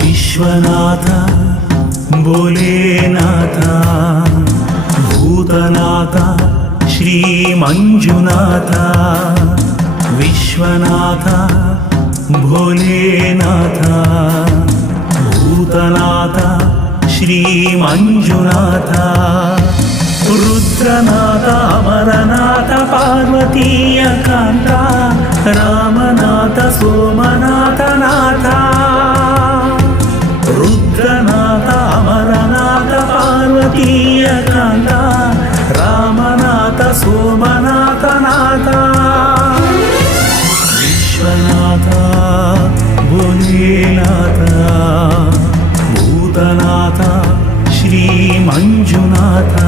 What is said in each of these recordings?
विश्वनाथ भोलेनाथ भूतनाथ श्री मंजुनाथ विश्वनाथ भोलेनाथ भूतनाथ श्री मंजुनाथ रुद्रनाथ अमरनाथ पार्वतीय कांत रामनाथ सोमनाथ नाथ रुद्रनाथ अमरनाथ पार्वतीय कांत रामनाथ सोमनाथ नाथ विश्वनाथ भोलेनाथ भूतनाथ श्री मंजुनाथ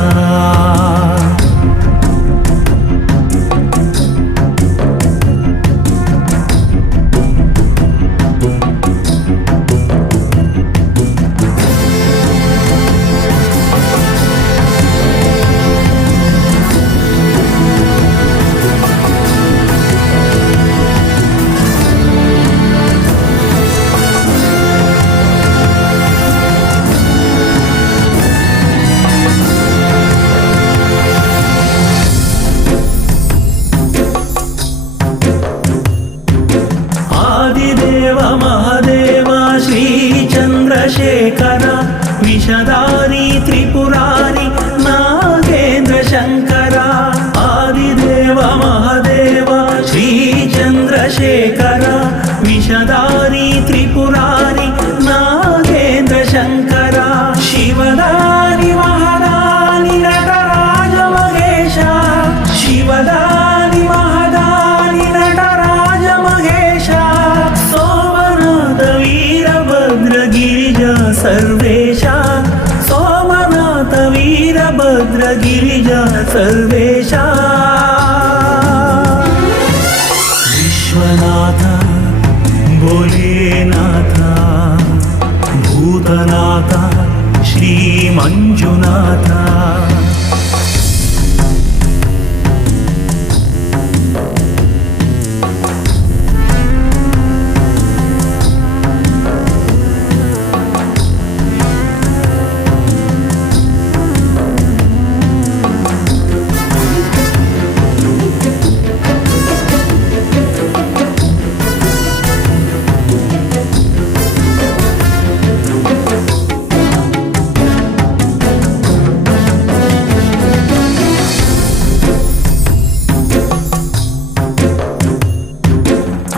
चंद्रशेखर विषधारी त्रिपुरारी नागेंद्र शंकर आदिदेव महादेव श्री चंद्रशेखर विषधारी त्रिपुरारी नागेंद्र शंकर शिवदानी महादानी नटराज महेश शिवदानी महादानी नटराज महेश सोमनाथ वीरभद्र गिरिजा सर्वेशा सोमनाथ वीरभद्र गिरिजा सर्वेशा विश्वनाथ भोलेनाथ भूतनाथ श्री मंजुनाथ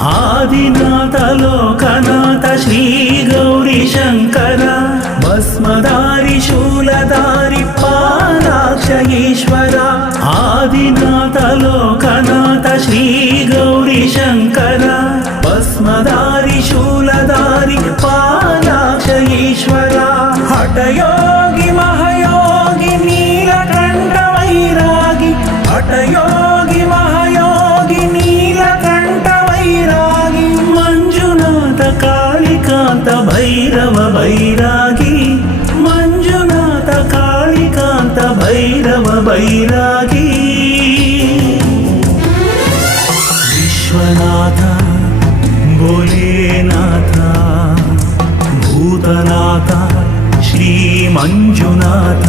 आदिनाथ लोकनाथ श्री गौरी शंकर भस्मधारी शूलधारी पालाक्ष ईश्वर आदिनाथ लोकनाथ श्री गौरी शंकर भस्मधारी शूलधारी पालाक्ष ईश्वर हठयोगी महायोगी नीलकंठ वैरागी हठयोगी महायोगी नीलकंठ वैरागी मंजुनाथ कालिकांत भैरव बैरागी मंजुनाथ कालिकांत भैरव बैरागी विश्वनाथ भोलेनाथ भूतनाथ श्री मंजुनाथ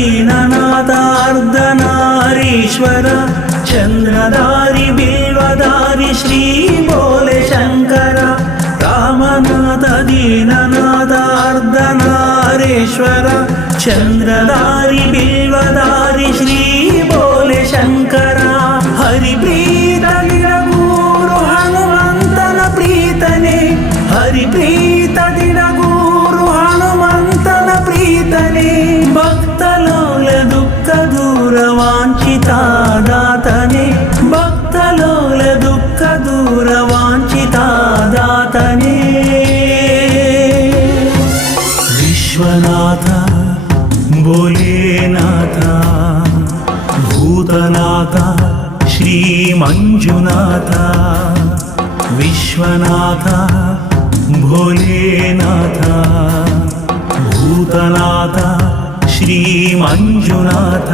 ದೀನನಾಥ ಅರ್ಧನಾರೀಶ್ವರ ಚಂದ್ರಧಾರಿ ಬಿಲ್ವಧಾರಿ ಶ್ರೀ ಬೋಲೆ ಶಂಕರ ರಾಮನಾಥ ದೀನನಾಥ ಅರ್ಧನಾರೀಶ್ವರ ಚಂದ್ರಧಾರಿ ಬಿಲ್ವಧಾರಿ ಶ್ರೀ ಬೋಲೆ ಶಂಕರ ಹರಿಪ್ರೀತ ದಿನಗೂರು ಹನುಮಂತನ ಪ್ರೀತನೆ ಹರಿಪ್ರೀತ ದಿನಗೂರು ಹನುಮಂತನ ಪ್ರೀತನೆ ಭಕ್ತಲೋಲ ದುಃಖ ದೂರ ವಾಂಛಿತ ದಾತನೆ ಭಕ್ತಲೋಲ ದುಃಖ ದೂರ ವಾಂಛಿತ ದಾತನೆ ವಿಶ್ವನಾಥ ಭೋಲೇನಾಥ ಭೂತನಾಥ ಶ್ರೀ ಮಂಜುನಾಥ ವಿಶ್ವನಾಥ ಭೋಲೇನಾಥ ಭೂತನಾಥ ಶ್ರೀ ಮಂಜುನಾಥ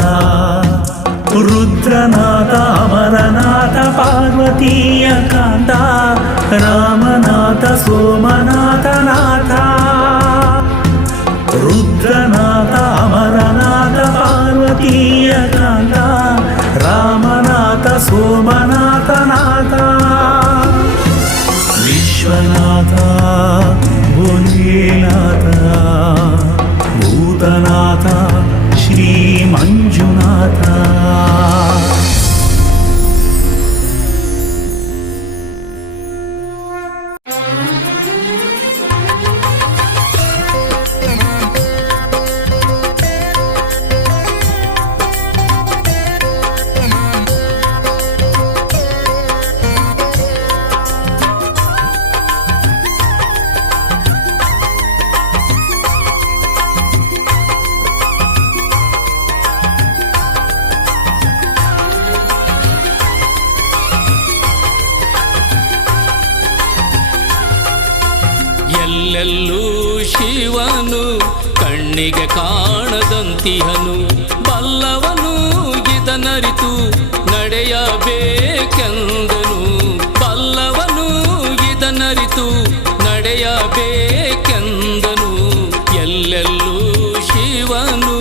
ರುದ್ರನಾಥ ಅಮರನಾಥ ಪಾರ್ವತೀಯ ಕಾಂತ ರಾಮನಾಥ ಸೋಮನಾಥ ನಾಥ ರುದ್ರನಾಥ ಅಮರನಾಥ ಪಾರ್ವತೀಯ ಕಾಂತ ರಾಮನಾಥ ಸೋಮನಾಥ ನಾಥ ವಿಶ್ವನಾಥ ಭೋಲೇನಾಥ ಭೂತನಾಥ ಶ್ರೀ ಮಂಜುನಾಥ ಎಲ್ಲೆಲ್ಲೂ ಶಿವನು ಕಣ್ಣಿಗೆ ಕಾಣದಂತಿಹನು ಬಲ್ಲವನು ಇದನರಿತು ನಡೆಯಬೇಕೆಂದನು ಬಲ್ಲವನು ಇದನರಿತು ನಡೆಯಬೇಕೆಂದನು ಎಲ್ಲೆಲ್ಲೂ ಶಿವನು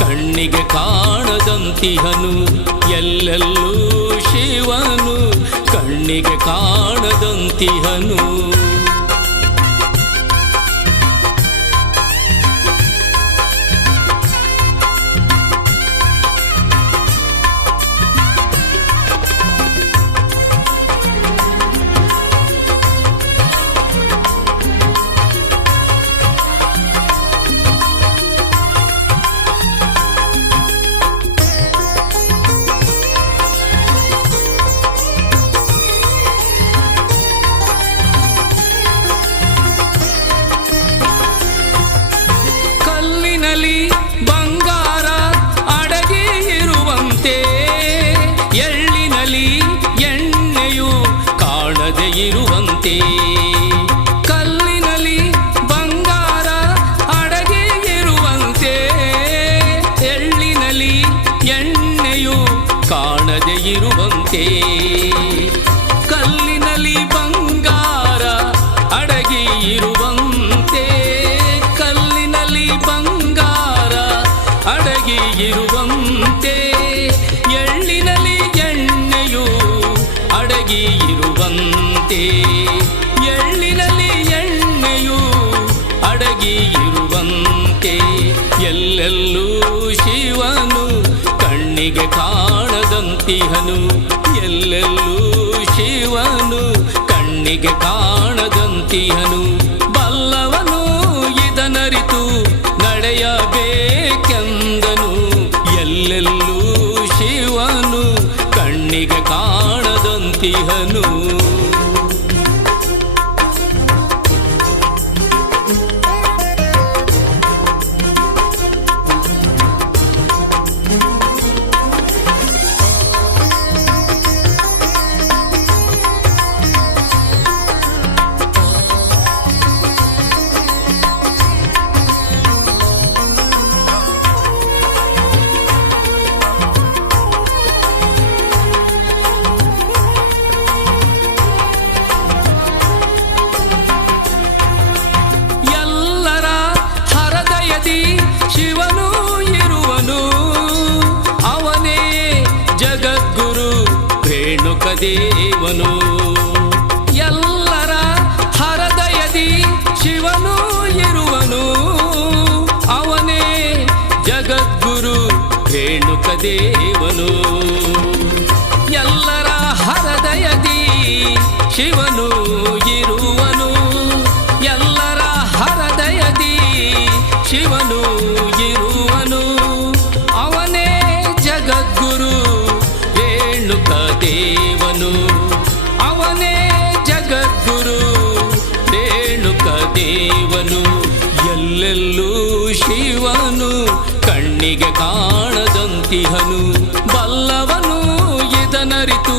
ಕಣ್ಣಿಗೆ ಕಾಣದಂತಿಹನು ಎಲ್ಲೆಲ್ಲೂ ಶಿವನು ಕಣ್ಣಿಗೆ ಕಾಣದಂತಿಹನು ಬಂಗಾರ ಅಡಗಿ ಇರುವಂತೆ ಎಳ್ಳಿನಲ್ಲಿ ಎಣ್ಣೆಯು ಕಾಣದೆ ಇರುವಂತೆ ಕಲ್ಲಿನಲ್ಲಿ ಬಂಗಾರ ಅಡಗಿ ಇರುವಂತೆ ಎಳ್ಳಿನಲ್ಲಿ ಎಣ್ಣೆಯು ಕಾಣದೆ ಇರುವಂತೆ ಕಲ್ಲಿನಲ್ಲಿ ಬಂಗಾರ ಅಡಗಿ ಇರುವಂತೆ ಕಲ್ಲಿನಲ್ಲಿ ಬಂಗಾರ ಅಡಗಿ ಇರುವಂತೆ ಎಳ್ಳಿನಲ್ಲಿ ಎಣ್ಣೆಯು ಅಡಗಿ ಇರುವಂತೆ ಎಳ್ಳಿನಲ್ಲಿ ಎಣ್ಣೆಯು ಅಡಗಿ ಇರುವಂತೆ ಎಲ್ಲೆಲ್ಲೂ ಶಿವನು ಕಣ್ಣಿಗೆ ಕಾಣದಂತಿಹನು ಎಲ್ಲೆಲ್ಲೂ ಶಿವನು ಕಣ್ಣಿಗೆ ಕಾಣದಂತಿಹನು ಬಲ್ಲವನು ಇದನರಿತು ನಡೆಯಬೇಕೆಂದನು ಎಲ್ಲೆಲ್ಲೂ ಶಿವನು ಕಣ್ಣಿಗೆ ಕಾಣದಂತಿಹನು ದೇವನು. ಎಲ್ಲರ ಹೃದಯದಿ ಶಿವನು ಇರುವನು, ಅವನೇ ಜಗದ್ಗುರು ರೇಣುಕ ದೇವನು. ಎಲ್ಲರ ಹೃದಯದಿ ಶಿವನು ಇರುವನು, ಎಲ್ಲರ ಹೃದಯದಿ ಶಿವನು ಇರುವನು, ಅವನೇ ಜಗದ್ಗುರು ರೇಣುಕ ದೇವನು, ಅವನೇ ಜಗದ್ಗುರು ರೇಣುಕ ದೇವನು. ಎಲ್ಲೆಲ್ಲೂ ಶಿವನು ಕಣ್ಣಿಗೆ ಕಾಣದಂತಿಹನು, ಬಲ್ಲವನು ಇದನರಿತು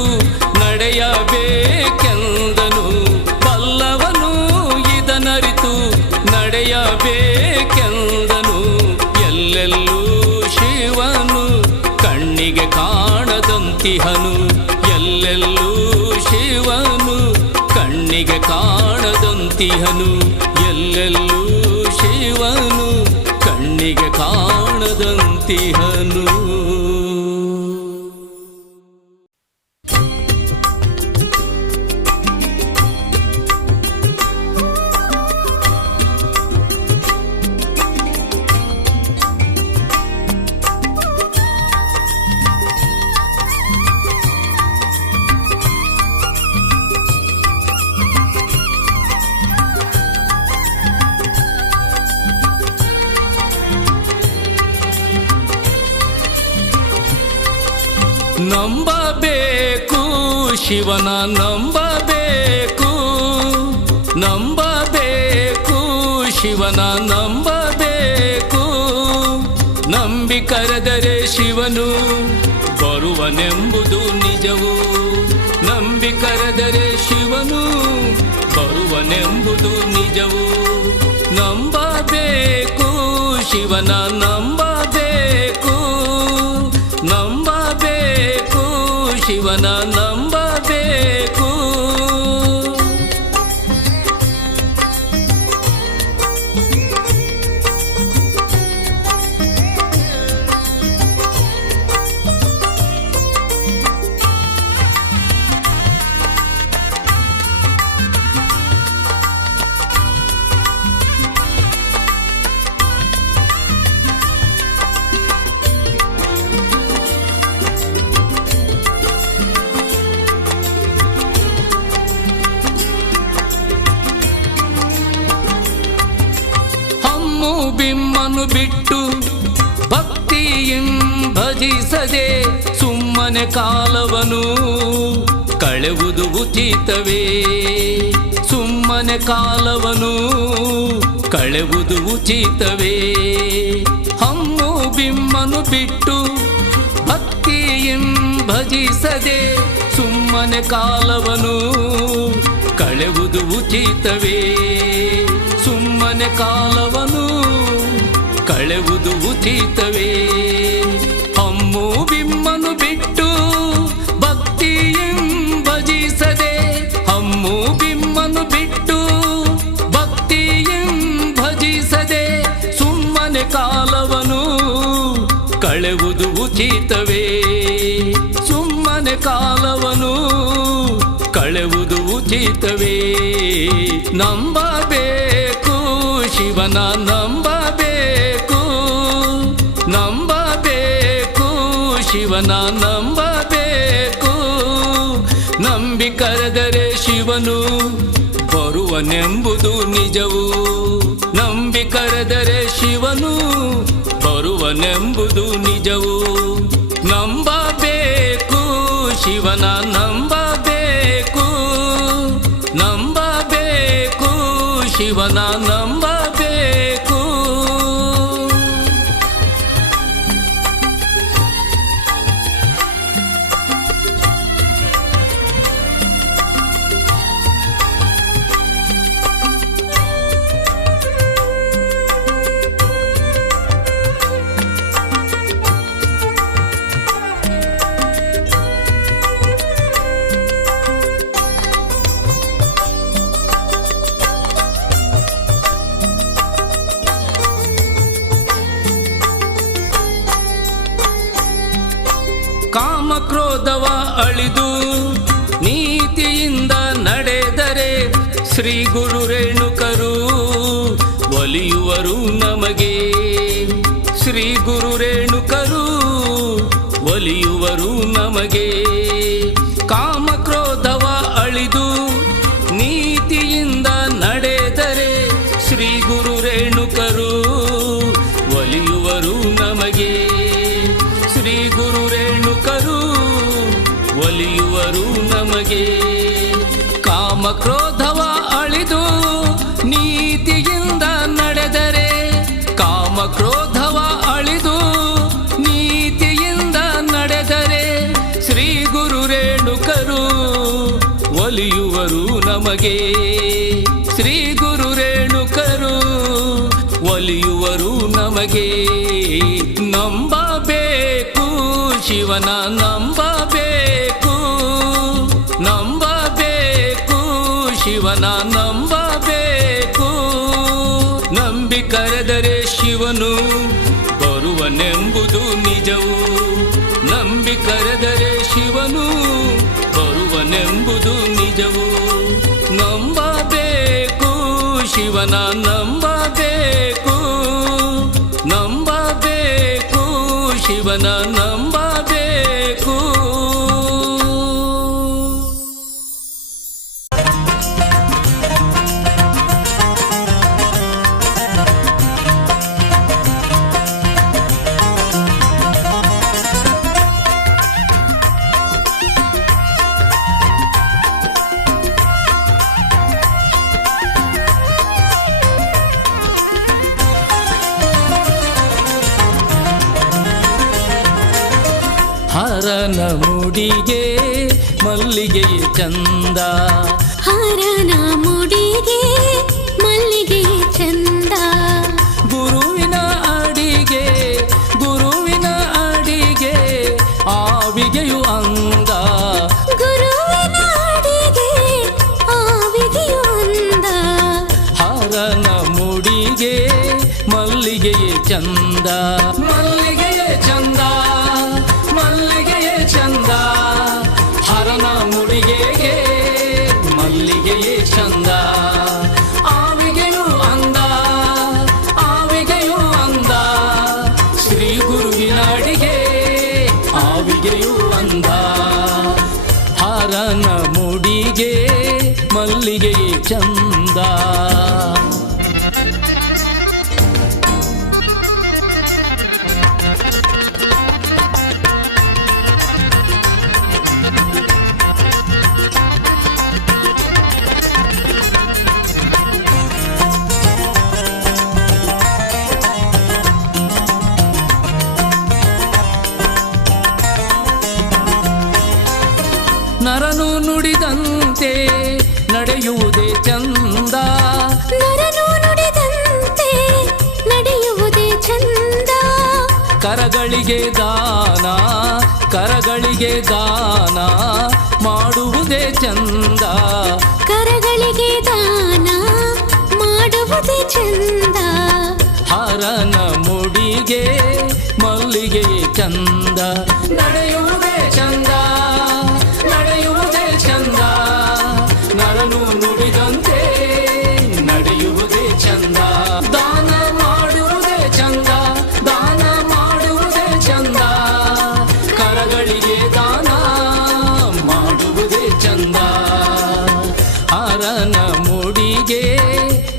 ನಡೆಯಬೇಕೆಂದನು, ಬಲ್ಲವನು ಇದನರಿತು ನಡೆಯಬೇಕೆಂದನು. ಎಲ್ಲೆಲ್ಲೂ ಶಿವನು ಕಣ್ಣಿಗೆ ಕಾಣದಂತಿಹನು, ಎಲ್ಲೆಲ್ಲೂ ಶಿವನು ಕಣ್ಣಿಗೆ ಕಾಣದಂತಿಹನು, ಎಲ್ಲೆಲ್ಲೂ ಶಿವನು ಕಣ್ಣಿಗೆ ಕಾಣದಂತಿಹನು. ನಂಬಬೇಕು ಶಿವನ ನಂಬಬೇಕು, ನಂಬಬೇಕು ಶಿವನ ನಂಬಬೇಕು, ನಂಬಿ ಕರೆದರೆ ಶಿವನು ಬರುವನೆಂಬುದು ನಿಜವು, ನಂಬಿ ಕರೆದರೆ ಶಿವನು ಬರುವನೆಂಬುದು ನಿಜವು. ನಂಬಬೇಕು ಶಿವನ ನಂಬಬೇಕು, ನಂಬಬೇಕು ಶಿವನ ನಂಬಬೇಕು. ಬಿಮ್ಮನು ಬಿಟ್ಟು ಭಕ್ತಿಯಂ ಭಜಿಸದೆ ಸುಮ್ಮನೆ ಕಾಲವನು ಕಳೆವುದು ಉಚಿತವೇ, ಸುಮ್ಮನೆ ಕಾಲವನು ಕಳೆವುದು ಉಚಿತವೇ. ಹಮ್ಮು ಬಿಮ್ಮನು ಬಿಟ್ಟು ಭಕ್ತಿಯಂ ಭಜಿಸದೆ ಸುಮ್ಮನೆ ಕಾಲವನು ಕಳೆವುದು ಉಚಿತವೇ, ಸುಮ್ಮನೆ ಕಾಲವನು ಕಳೆವುದು ಉಚಿತವೇ. ಹಮ್ಮು ಬಿಮ್ಮನು ಬಿಟ್ಟು ಭಕ್ತಿಯಂ ಭಜಿಸದೆ, ಹಮ್ಮು ಬಿಮ್ಮನು ಬಿಟ್ಟು ಭಕ್ತಿಯಂ ಭಜಿಸದೆ ಸುಮ್ಮನೆ ಕಾಲವನು ಕಳೆವುದು ಉಚಿತವೇ, ಸುಮ್ಮನೆ ಕಾಲವನು ಕಳೆವುದು ಉಚಿತವೇ. ನಂಬಬೇಕು ಶಿವನ ನಂಬಬೇಕು, ನಂಬಬೇಕು ಶಿವನ ನಂಬಬೇಕು, ನಂಬಿ ಕರೆದರೆ ಶಿವನು ಬರುವನೆಂಬುದು ನಿಜವು, ನಂಬಿ ಕರೆದರೆ ಶಿವನು ಬರುವನೆಂಬುದು ನಿಜವು. ನಂಬಬೇಕು ಶಿವನ ನಂಬಬೇಕು, ನಂಬಬೇಕು ಶಿವನ ನಂಬಬೇಕು. ಕಾಮ ಕ್ರೋಧವ ಅಳಿದು ನೀತಿಯಿಂದ ನಡೆದರೆ ಶ್ರೀ ಗುರು ರೇಣುಕರು ಒಲಿಯುವರು ನಮಗೆ. ಶ್ರೀ ಗುರು ರೇಣುಕರು ಒಲಿಯುವರು ನಮಗೆ. ಕಾಮಕ್ರೋಧವ ಅಳಿದು ನೀತಿಯಿಂದ ನಡೆದರೆ ಶ್ರೀ ಗುರು ರೇಣುಕರು ಒಲಿಯುವರು ನಮಗೆ. ಶ್ರೀ ಗುರು ರೇಣುಕರು ಒಲಿಯುವರು ನಮಗೆ. ಕಾಮಕ್ರೋಧವ ಅಳಿದು ನೀತಿಯಿಂದ ನಡೆದರೆ, ಕಾಮಕ್ರೋಧವ ಅಳಿದು ನೀತಿಯಿಂದ ನಡೆದರೆ ಶ್ರೀ ಗುರು ರೇಣುಕರು ಒಲಿಯುವರು ನಮಗೆ. ಶ್ರೀ ಗುರು ರೇಣುಕರು ಒಲಿಯುವರು ನಮಗೆ. ನಂಬಬೇಕು ಶಿವನ ನಂಬಬೇಕು, ನಂಬಬೇಕು ಶಿವನ ನಂಬಬೇಕು. ನಂಬಿ ಕರೆದರೆ ಶಿವನು ಬರುವನೆಂಬುದು ನಿಜವು. ನಂಬಿ ಕರೆದರೆ ಶಿವನು ಬರುವನೆಂಬುದು ನಿಜವು. ನಂಬಬೇಕು ಶಿವನ ನಂಬಬೇಕು, ನಂಬಬೇಕು ಶಿವನ ನಂಬಬೇಕು. ಹರನ ಮುಡಿಗೆ ಮಲ್ಲಿಗೆಯ ಚಂದ, ಹರನ ಮುಡಿಗೆ ಮಲ್ಲಿಗೆ ಚಂದ. ಗುರುವಿನ ಅಡಿಗೆ, ಗುರುವಿನ ಅಡಿಗೆ ಆವಿಗೆಯು ಅಂದ. ಗುರುವಿನ ಅಡಿಗೆ ಆವಿಗೆಯು ಅಂದ. ಹರನ ಮುಡಿಗೆ ಮಲ್ಲಿಗೆಯ ಚಂದ, ಮಲ್ಲಿಗೆಯ ಚಂದ, ಮಲ್ಲಿಗೆಯ ಚಂದ. ಹರನ ಮುಡಿಗೆಗೆ ಮಲ್ಲಿಗೆಯ ಚಂದ. ಆವಿಗೆಯು ಅಂದ, ಆವಿಗೆಯು ಅಂದ. ಶ್ರೀ ಗುರುವಿನ ಅಡಿಗೆ ಆವಿಗೆಯು ಅಂದ. ಹರನ ಮುಡಿಗೆ ಮಲ್ಲಿಗೆಯ ಚಂದ. ನರನು ನುಡಿದಂತೆ ನಡೆಯುವುದೇ ಚಂದ, ನರನು ನುಡಿದಂತೆ ನಡೆಯುವುದೇ ಚಂದ. ಕರಗಳಿಗೆ ದಾನ, ಕರಗಳಿಗೆ ದಾನ ಮಾಡುವುದೇ ಚಂದ. ಕರಗಳಿಗೆ ದಾನ ಮಾಡುವುದೇ ಚಂದ. ಹರನ ಮುಡಿಗೆ ಮಲ್ಲಿಗೆ ಚಂದ. ನಡೆಯುವುದೇ ಚಂದ, ನಡೆಯುವುದೇ ಚಂದ. ನರನು ನುಡಿದಂತೆ ನಡೆಯುವುದೇ ಚಂದ. ದಾನ ಮಾಡುವುದೇ ಚಂದ, ದಾನ ಮಾಡುವುದೇ ಚಂದ. ಕರಗಳಿಗೆ ದಾನ ಮಾಡುವುದೇ ಚಂದ. ಹರನ ಮುಡಿಗೆ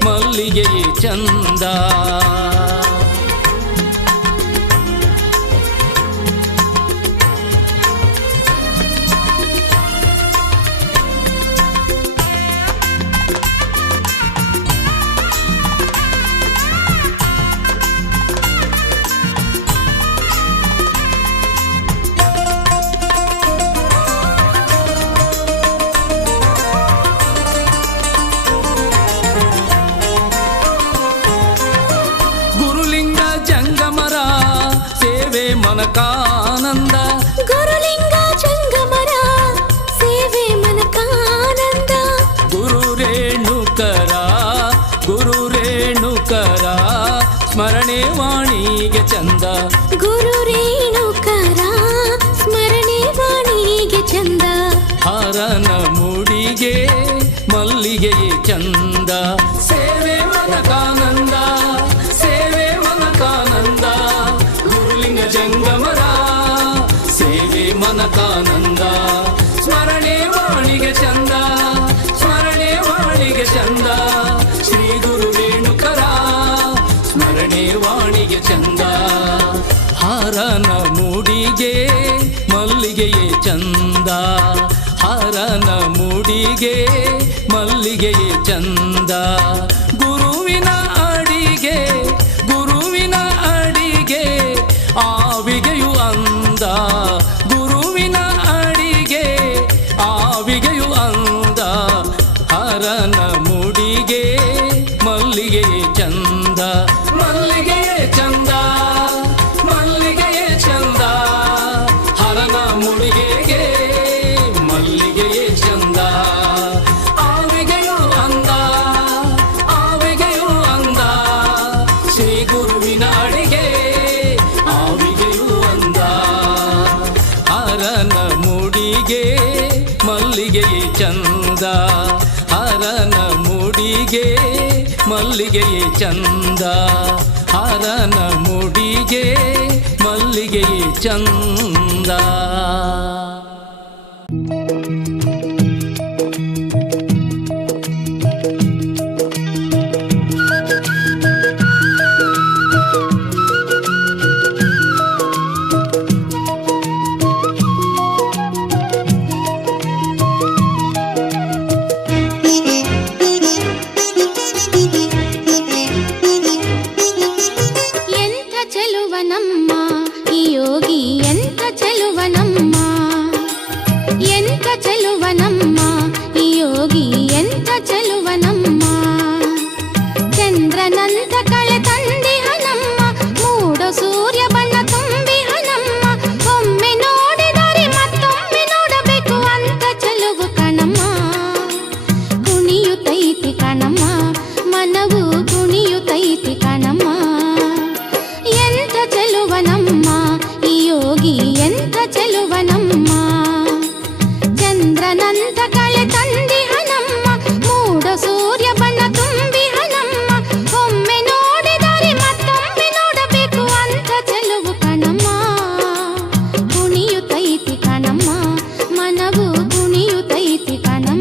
ಮಲ್ಲಿಗೆ ಚಂದ. ಹರನ ಮುಡಿಗೆ ಮಲ್ಲಿಗೆಯೇ ಚಂದ ಸೇವೆ ಮನಕಾನಂದ ಸೇವೆ ಮನಕಾನಂದ ಗುರುಲಿಂಗ ಜಂಗಮರ ಸೇವೆ ಮನಕಾನಂದ ಸ್ಮರಣೆ ವಾಣಿಗೆ ಚಂದ ಸ್ಮರಣೆ ವಾಣಿಗೆ ಚಂದ ಶ್ರೀ ಗುರು ರೇಣುಕರ ಸ್ಮರಣೆ ವಾಣಿಗೆ ಚಂದ ಹರನ ಮುಡಿಗೆ ಮಲ್ಲಿಗೆಯೇ ಚಂದ ಹರನ ಮುಡಿಗೆ ಮಲ್ಲಿಗೆಯೇ ಚಂದ ಗುರುವಿನ ಅಡಿಗೆ ಗುರುವಿನ ಅಡಿಗೆ ಆವಿಗೆಯು ಅಂದ ಗುರುವಿನ ಅಡಿಗೆ ಆವಿಗೆಯು ಅಂದ ಹರನ ಮುಡಿಗೆ ಮಲ್ಲಿಗೆಯೇ ಚಂದ ಮಲ್ಲಿಗೆಯೇ ಚಂದ ಮಲ್ಲಿಗೆಯೇ ಚಂದ ಹರನ ಮುಡಿಗೆಗೆ ಮಲ್ಲಿಗೆಯೇ ಚಂದ ಆವಿಗೆಯು ಅಂದ ಆವಿಗೆಯು ಅಂದ ಶ್ರೀ ಗುರುವಿನ ಅಡಿಗೆ ಆವಿಗೆಯು ಅಂದ ಹರನ ಮುಡಿಗೆ ಮಲ್ಲಿಗೆಯೇ ಚಂದ ಹರನ ಮುಡಿಗೆ ಮಲ್ಲಿಗೆಯೇ ಚಂದ ಹರನ ಮುಡಿಗೆ ಮಲ್ಲಿಗೆಯೇ ಚಂದ ಎಂಥ ಚೆಲುವನಮ್ಮ ಈ ಯೋಗಿ ಎಂಥ ಚೆಲುವನಮ್ಮ ಎಂಥ ಚೆಲುವನಮ್ಮ ಈ ಯೋಗಿ ಎಂಥ ಚೆಲುವನಮ್ಮ ಚಂದ್ರನಂತ ಕಳೆ ತಂದಿಹನಮ್ಮ ಮೂಡ ಸೂರ್ಯ ಬಣ್ಣ ತುಂಬಿಹನಮ್ಮ ಒಮ್ಮೆ ನೋಡಿದರೆ ಮತ್ತೊಮ್ಮೆ ನೋಡಬೇಕು ಅಂತ ಚೆಲುವು ಕಣಮ್ಮ ಕುಣಿಯುತ್ತೈತಿ ಕಣಮ್ಮ ಮನವು ಕುಣಿಯುತ್ತೈತಿ ಕಣಮ್ಮ ಎಂಥ ಚೆಲುವನಮ್ಮ ಈ ಯೋಗಿ ಎಂಥ ಚೆಲುವನಮ್ಮ ಚಂದ್ರನಂತ ಕಳೆ ತಂದಿಹನಮ್ಮ ಮೂಡ ಸೂರ್ಯ ಬಣ್ಣ ತುಂಬಿಹನಮ್ಮ ಒಮ್ಮೆ ನೋಡಿದರೆ ಮತ್ತೊಮ್ಮೆ ನೋಡಬೇಕು ಅಂತ ಚೆಲುವು ಕಣಮ್ಮ ಕುಣಿಯುತ್ತೈತಿ ಕಣಮ್ಮ ಮನವು ಕುಣಿಯುತ್ತೈತಿ ಕಣಮ್ಮ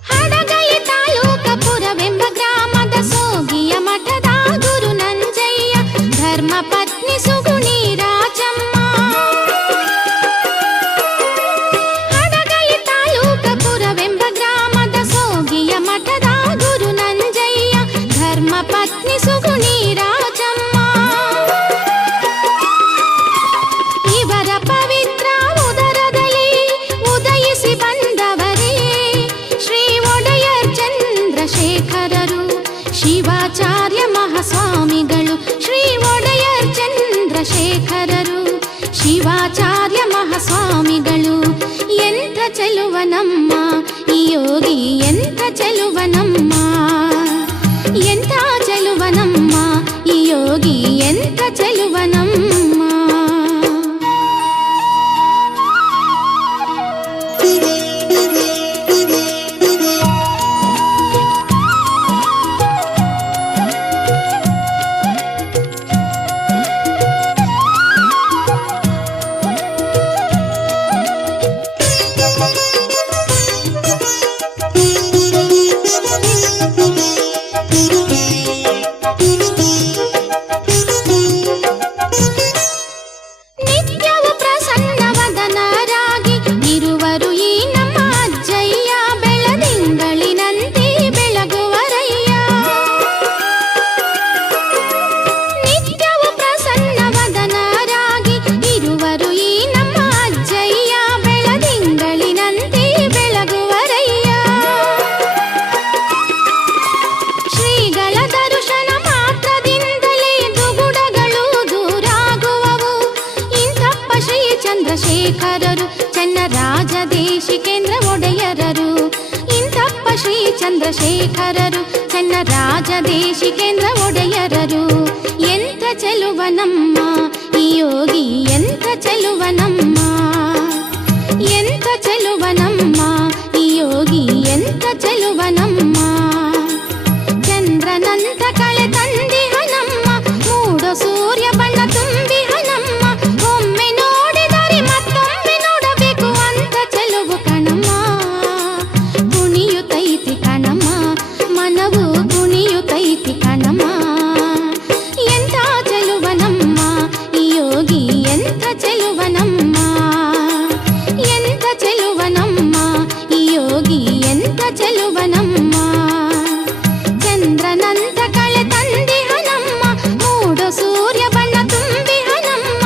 ಹಡಗಲಿ ತಾಲೂಕ ಪುರವೆಂಬ ಗ್ರಾಮದ ಸೋಗಿಯ ಮಠದ ಗುರು ನಂಜಯ್ಯ ಧರ್ಮ ಪತ್ನಿ ಸುಗುಣಿ ರಾಜಮ್ಮ ಹಡಗಲಿ ತಾಲೂಕ ಪುರವೆಂಬ ಗ್ರಾಮದ ಸೋಗಿಯ ಮಠದ ಗುರು ನಂಜಯ್ಯ ಧರ್ಮ ಪತ್ನಿ ಸುಗುಣಿ ರಾಜಮ್ಮ ಇವರ ಪವಿತ್ರ ಉದರದಲ್ಲಿ ಉದಯಿಸಿ ಬಂದವರೇ ಶ್ರೀ ಒಡೆಯರ್ ಚಂದ್ರಶೇಖರರು ಶಿವಾಚಾರ್ಯ ಮಹಾಸ್ವಾಮಿಗಳು ಶ್ರೀ ಒಡೆಯರ್ ಚಂದ್ರಶೇಖರರು ಶಿವಾಚಾರ್ಯ ಮಹಾಸ್ವಾಮಿಗಳು ಎಂಥ ಚೆಲುವನಮ್ಮ ಈ ಯೋಗಿ ಎಂಥ ಚೆಲುವನಮ್ಮ ಎಂಥ ಚೆಲುವನಮ್ಮ ಈ ಯೋಗಿ ಎಂಥ ಚೆಲುವನಮ್ಮ ಚೆನ್ನರಾಜ ದೇಶಿಕೇಂದ್ರ ಒಡೆಯರರು ಇಂಥಪ್ಪ ಶ್ರೀ ಚಂದ್ರಶೇಖರರು ಚೆನ್ನರಾಜ ದೇಶಿಕೇಂದ್ರ ಒಡೆಯರರು ಎಂಥ ಚೆಲುವನಮ್ಮ ಈ ಯೋಗಿ ಎಂಥ ಚೆಲುವನಮ್ಮ ಎಂಥ ಚೆಲುವನಮ್ಮ ಈ ಯೋಗಿ ಎಂಥ ಚೆಲುವನಮ್ಮ ಚಂದ್ರನಂತ ಕಳೆ ತಂದಿಹನಮ್ಮ ಮೂಡೋ ಸೂರ್ಯ ಬಣ್ಣ ತುಂಬಿಹನಮ್ಮ ಒಮ್ಮೆ ನೋಡಿದರೆ ಮತ್ತೊಮ್ಮೆ ನೋಡಬೇಕು ಅಂತ ಚೆಲುವು ಕಣಮ್ಮ ಕುಣಿಯುತ್ತೈತಿ ಕಣಮ್ಮ ಮನವು ಕುಣಿಯುತ್ತೈತಿ ಕಣಮ್ಮ ಎಂಥ ಚೆಲುವನಮ್ಮ ಈ ಯೋಗಿ ಎಂಥ ಚೆಲುವನಮ್ಮ ಎಂಥ ಚೆಲುವನಮ್ಮ ಈ ಯೋಗಿ ಎಂಥ ಚೆಲುವನಮ್ಮ ಚಂದ್ರನಂತ ಕಳೆ ತಂದಿಹನಮ್ಮ ಮೂಡೋ ಸೂರ್ಯ ಬಣ್ಣ ತುಂಬಿಹನಮ್ಮ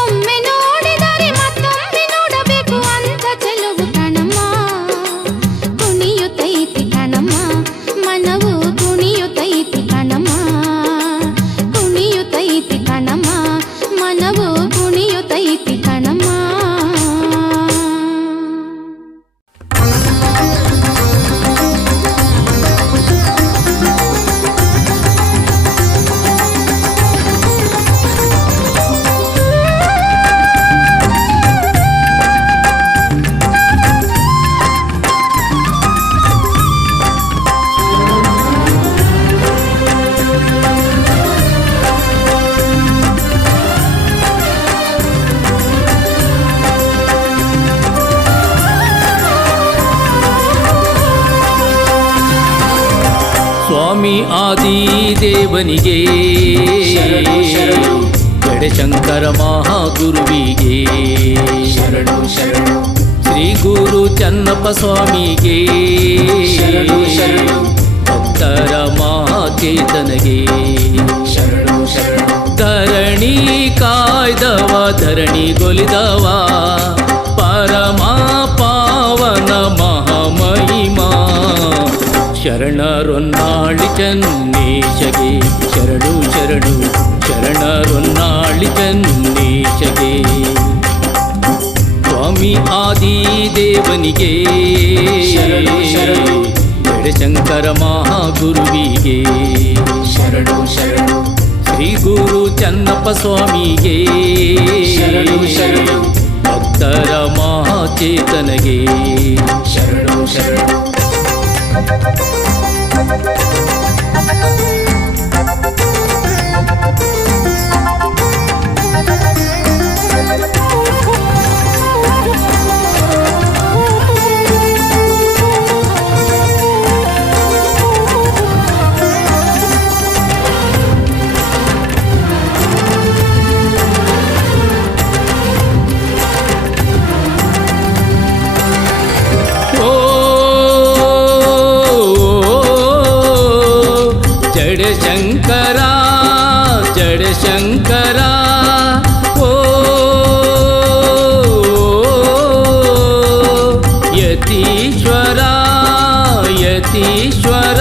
ಒಮ್ಮೆ ನೋಡಿದರೆ ಮತ್ತೊಮ್ಮೆ ನೋಡಬೇಕು ಅಂತ ಚೆಲುವು ಕಣಮ್ಮ ಕುಣಿಯುತ್ತೈತಿ ಕಣಮ್ಮ ಮನವು ಕುಣಿಯುತ್ತೈತಿ ಕಣಮ್ಮ ಕುಣಿಯುತ್ತೈತಿ ಕಣಮ್ಮ ಮನವು ಕುಣಿಯುತ್ತೈತಿ ಕಣಮ್ಮ. ಸ್ವಾಮಿ ಆದಿದೇವನಿಗೆ ಜಡಶಂಕರ ಮಹಾಗುರುವಿಗೆ ಶ್ರೀ ಗುರು ಚನ್ನಪ್ಪ ಸ್ವಾಮಿಗೆ ಭಕ್ತರ ಮಹಾಚೇತನಗೆ ಧರಣಿ ಕಾಯ್ದವ ಧರಣಿ ಗೊಲಿದವ ಪರಮ ಪಾವನ ಮಹಾಮಹಿಮಾ ಶರಣರೊನ್ನಾಳಿ ಚನ್ನೇಶಗೆ ಶರಣು ಶರಣು ಶರಣರೊನ್ನಾಳಿ ಚನ್ನೇಶಗೆ ಸ್ವಾಮಿ ಆದಿದೇವನಿಗೆ ಜಡಶಂಕರ ಮಹಾಗುರುವಿಗೆ ಶರಣು ಶರಣು ಶ್ರೀ ಗುರು ಚನ್ನಪ್ಪ ಸ್ವಾಮಿಗೆ ಭಕ್ತರ ಮಹಾಚೇತನಗೆ ಶರಣು ಶರಣು. ಜಡಶಂಕರ ಜಡಶಂಕರ ಓ ಯತೀಶ್ವರ ಯತೀಶ್ವರ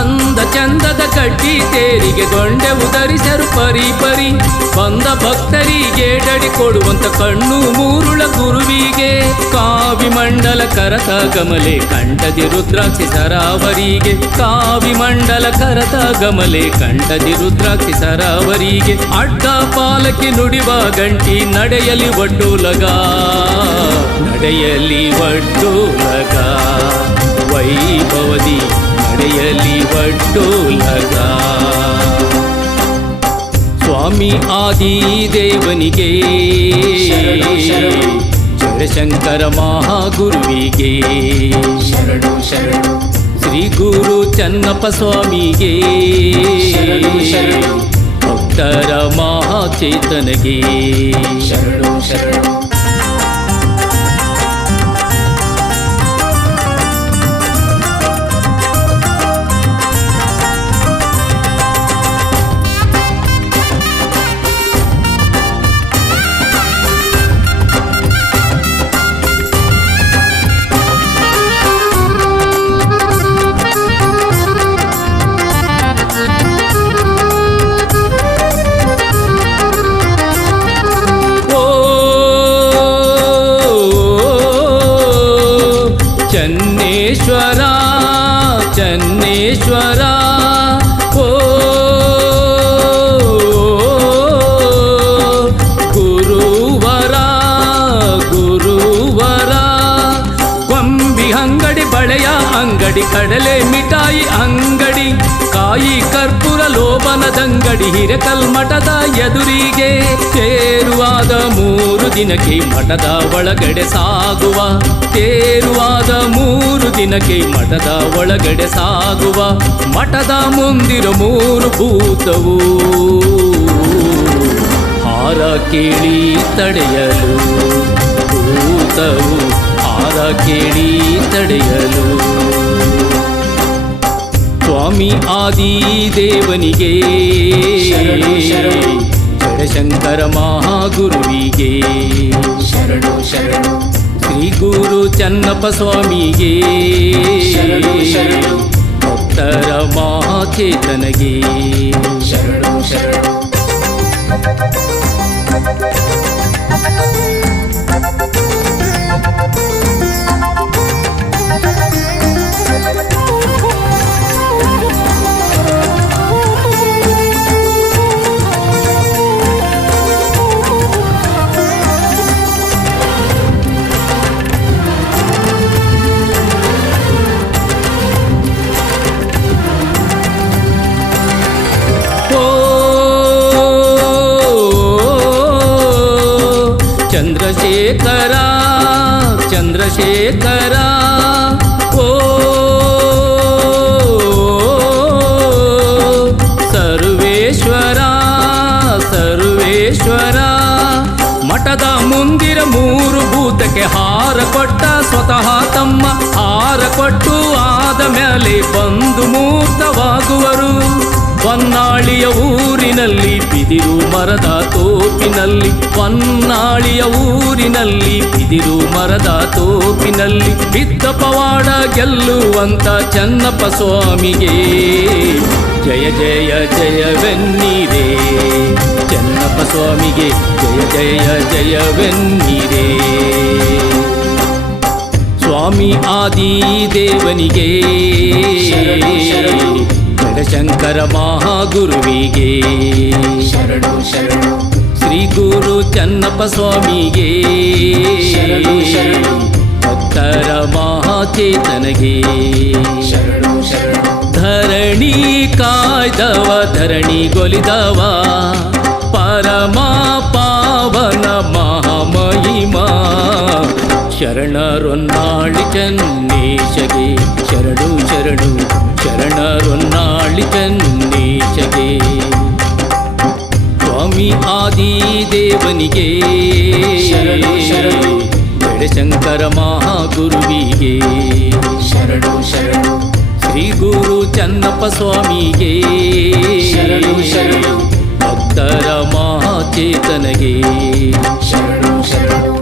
ಅಂದ ಚಂದದ ಕಡ್ಡಿ ತೇರಿಗೆ ಗೊಂಡೆ ಉದರಿಸರು ಪರಿ ಪರಿ ಬಂದ ಭಕ್ತರಿಗೆ ಡಡಿ ಕೊಡುವಂತ ಕಣ್ಣು ಮೂರುಳ ಗುರುವಿಗೆ ಕಾವಿಮಂಡಲ ಕರತ ಗಮಲೆ ಕಂಠದಿ ರುದ್ರಾಕ್ಷಿ ಸರಾವರಿಗೆ ಕಾವಿಮಂಡಲ ಕರತ ಗಮಲೆ ಕಂಠದಿ ರುದ್ರಾಕ್ಷಿ ಸರಾವರಿಗೆ ಅಡ್ಡ ಪಾಲಕಿ ನುಡಿವ ಗಂಟಿ ನಡೆಯಲಿ ಒಡ್ಡೂಲಗ ನಡೆಯಲಿ ಒಡ್ಡೂಲಗ ವೈಭವದಿ ನಡೆಯಲಿ ಒಡ್ಡೂಲಗ ಸ್ವಾಮಿ ಆದಿದೇವನಿಗೆ ಜಡಶಂಕರ ಮಹಾಗುರುವಿಗೆ ಶರಣು ಶರಣು ಶ್ರೀ ಗುರು ಚನ್ನಪ್ಪ ಸ್ವಾಮಿಗೆ ಭಕ್ತರ ಮಹಾಚೇತನಗೆ ಶರಣು ಶರಣು. ಓ ಅಂಗಡಿ, ಕಡಲೆ ಮಿಠಾಯಿ ಅಂಗಡಿ, ಕಾಯಿ ಕರ್ಪೂರ ಲೋಬನದಂಗಡಿ, ಹಿರೇಕಲ್ಮಠದ ಎದುರಿಗೆ ತೇರುವಾದ 3 ದಿನಕ್ಕೆ ಮಠದ ಒಳಗಡೆ ಸಾಗುವ, ತೇರುವಾದ 3 ದಿನಕ್ಕೆ ಮಠದ ಒಳಗಡೆ ಸಾಗುವ, ಮಠದ ಮುಂದಿರೋ 3 ಭೂತವು ಹಾರ ಕೇಳಿ ತಡೆಯಲು, ಭೂತವು ಹಾರ ಕೇಳಿ ತಡೆಯಲು. ಸ್ವಾಮಿ ಆದಿದೇವನಿಗೆ, ಜಡಶಂಕರ ಮಹಾಗುರುವಿಗೆ, ಶರಣು ಶರಣು ಶ್ರೀ ಗುರು ಚನ್ನಪ್ಪ ಸ್ವಾಮಿಗೆ, ಭಕ್ತರ ಮಹಾಚೇತನಗೆ, ಶರಣು ಶರಣು ಚಂದ್ರಶೇಖರ ಚಂದ್ರಶೇಖರ ಓ ಸರ್ವೇಶ್ವರ ಸರ್ವೇಶ್ವರ. ಮಠದ ಮುಂದಿರ 3 ಭೂತಕ್ಕೆ ಹಾರ ಕೊಟ್ಟ ಸ್ವತಃ ತಮ್ಮ, ಹಾರ ಕೊಟ್ಟು ಆದ ಮೇಲೆ ಬಂದು ಮೂರ್ತವಾಗುವರು. ಹೊನ್ನಾಳಿಯ ಊರಿನಲ್ಲಿ ಬಿದಿರು ಮರದ ತೋಪಿನಲ್ಲಿ, ಹೊನ್ನಾಳಿಯ ಊರಿನಲ್ಲಿ ಬಿದಿರು ಮರದ ತೋಪಿನಲ್ಲಿ ಬಿದ್ದ ಪವಾಡ ಗೆಲ್ಲುವಂತ ಚನ್ನಪ್ಪ ಸ್ವಾಮಿಗೆ ಜಯ ಜಯ ಜಯವೆನ್ನಿರೇ, ಚನ್ನಪ್ಪ ಸ್ವಾಮಿಗೆ ಜಯ ಜಯ ಜಯವೆನ್ನಿರೇ. ಸ್ವಾಮಿ ಆದಿದೇವನಿಗೆ, ಜಡಶಂಕರ ಮಹಾಗುರುವಿಗೆ, ಶರಣು ಶರಣು ಶ್ರೀ ಗುರು ಚನ್ನಪ್ಪ ಸ್ವಾಮಿಗೆ, ಶರಣು ಶರಣು ಭಕ್ತರ ಮಹಾಚೇತನಗೆ, ಶರಣು ಶರಣು ಧರಣಿ ಕಾಯ್ದವ ಧರಣಿಗೊಲಿದವ ಪರಮ ಪಾವನ ಮಹಾಮಹಿಮಾ. ಶರಣರೊನ್ನಾಳಿ ಚನ್ನೇಶಗೆ, ಶರಣು ಶರಣು ಶರಣರೊನ್ನಾಳಿ ಚನ್ನೇಶಗೆ. ಸ್ವಾಮಿ ಆದಿದೇವನಿಗೆ, ಶರಣು ಶರಣು ಜಡಶಂಕರ ಮಹಾಗುರುವಿಗೆ, ಶರಣು ಶರಣು ಶ್ರೀ ಗುರು ಚನ್ನಪ್ಪ ಸ್ವಾಮಿಗೆ, ಶರಣು ಶರಣು ಭಕ್ತರ ಮಹಾಚೇತನಗೆ, ಶರಣು ಶರಣು